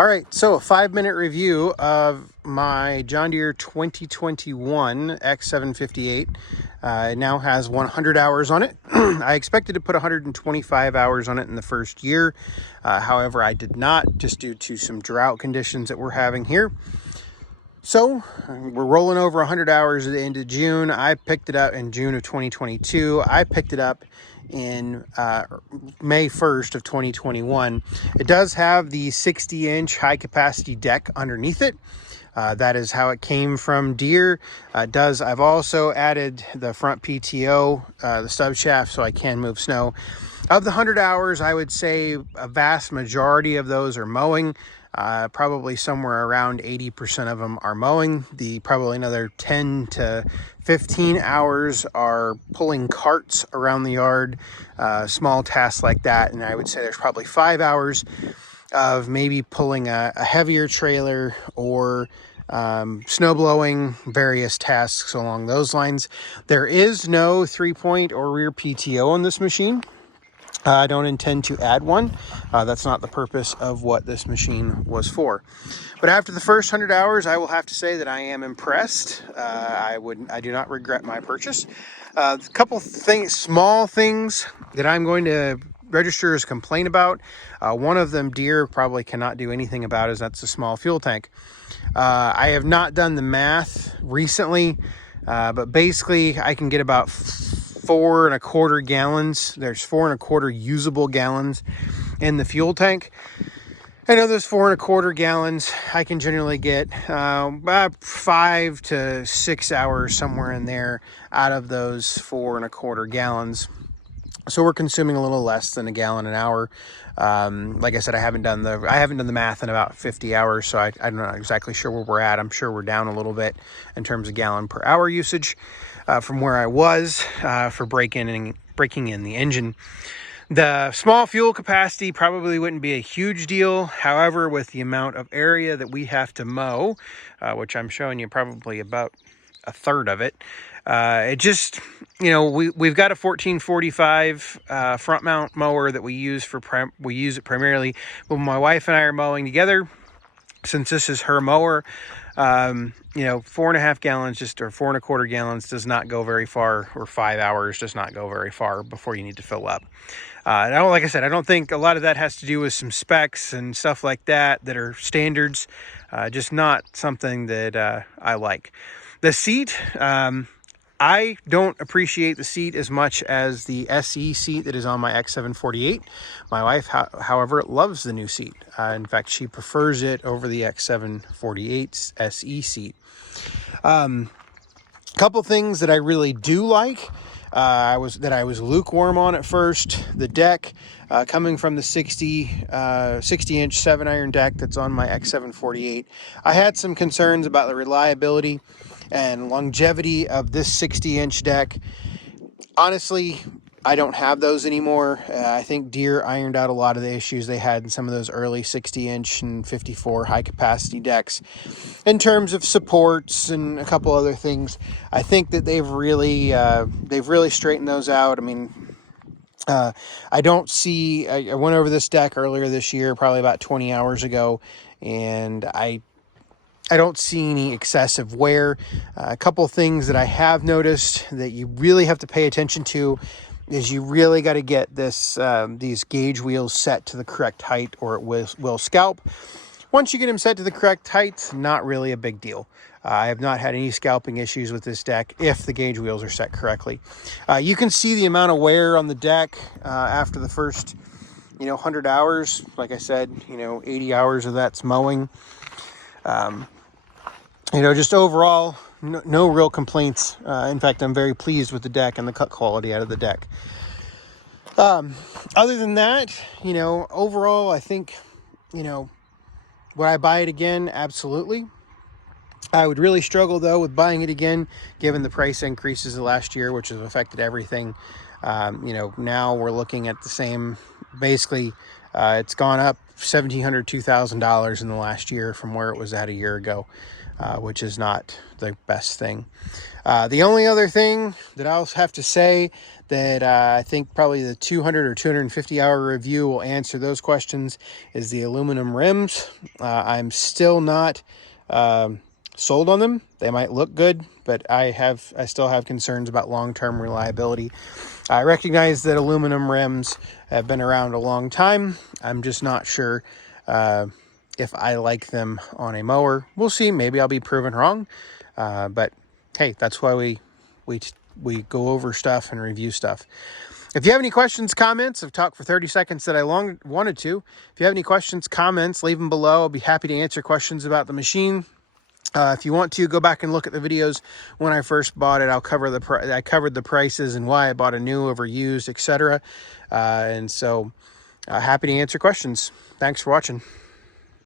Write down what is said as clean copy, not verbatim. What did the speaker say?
All right, so a 5-minute review of my John Deere 2021 X758. It now has 100 hours on it. I expected to put 125 hours on it in the first year. However, I did not, just due to some drought conditions that we're having here. So we're rolling over 100 hours at the end of June. I picked it up in June of 2022. I picked it up in May 1st of 2021. It does have the 60-inch high-capacity deck underneath it. That is how it came from Deere. I've also added the front PTO, the stub shaft, so I can move snow. Of the 100 hours, I would say a vast majority of those are mowing. Probably somewhere around 80% of them are mowing. Probably another 10 to 15 hours are pulling carts around the yard, small tasks like that. And I would say there's probably 5 hours of maybe pulling a heavier trailer or snow blowing, various tasks along those lines. There is no 3-point or rear PTO on this machine. I don't intend to add one. That's not the purpose of what this machine was for. But after the first 100 hours, I will have to say that I am impressed. I do not regret my purchase. A couple things, small things that I'm going to register as complaint about. One of them, Deere probably cannot do anything about, is that's a small fuel tank. I have not done the math recently, but basically I can get about 4.25 gallons. There's 4.25 usable gallons in the fuel tank. I know those 4.25 gallons, I can generally get about 5 to 6 hours somewhere in there out of those 4.25 gallons. So we're consuming a little less than a gallon an hour. Like I said, I haven't done the math in about 50 hours, so I'm not exactly sure where we're at. I'm sure we're down a little bit in terms of gallon per hour usage from where I was for breaking in the engine. The small fuel capacity probably wouldn't be a huge deal. However, with the amount of area that we have to mow, which I'm showing you probably about a third of it, it just, we've got a 1445 front mount mower that we use it primarily when my wife and I are mowing together. Since this is her mower, 4.5 gallons or 4.25 gallons does not go very far, or 5 hours does not go very far before you need to fill up. Like I said, I don't think a lot of that has to do with some specs and stuff like that are standards, just not something that I like. The seat, I don't appreciate the seat as much as the SE seat that is on my X748. My wife, however, loves the new seat. In fact, she prefers it over the X748's SE seat. Couple things that I really do like. I was lukewarm on at first. The deck, coming from the 60-inch 7-iron deck that's on my X748. I had some concerns about the reliability and longevity of this 60-inch deck. Honestly, I don't have those anymore. I think Deere ironed out a lot of the issues they had in some of those early 60-inch and 54 high-capacity decks in terms of supports and a couple other things. I think that they've really straightened those out. I mean, I went over this deck earlier this year, probably about 20 hours ago, and I don't see any excessive wear. A couple things that I have noticed that you really have to pay attention to is you really got to get these gauge wheels set to the correct height, or it will scalp. Once you get them set to the correct height, not really a big deal. I have not had any scalping issues with this deck if the gauge wheels are set correctly. You can see the amount of wear on the deck after the first 100 hours. Like I said, 80 hours of that's mowing. Just overall, no real complaints. In fact, I'm very pleased with the deck and the cut quality out of the deck. Other than that, overall, I think, would I buy it again? Absolutely. I would really struggle, though, with buying it again, given the price increases of last year, which has affected everything. Now we're looking at the same, basically It's gone up $1,700, $2,000 in the last year from where it was at a year ago, which is not the best thing. The only other thing that I'll have to say that I think probably the 200 or 250 hour review will answer those questions is the aluminum rims. I'm still not sold on them. They might look good, but I still have concerns about long-term reliability. I recognize that aluminum rims have been around a long time. I'm just not sure if I like them on a mower. We'll see. Maybe I'll be proven wrong. But hey, that's why we go over stuff and review stuff. If you have any questions, comments, I've talked for 30 seconds that I wanted to. If you have any questions, comments, leave them below. I'll be happy to answer questions about the machine. If you want to, go back and look at the videos when I first bought it. I covered the prices and why I bought a new over used, etc. And so happy to answer questions. Thanks for watching.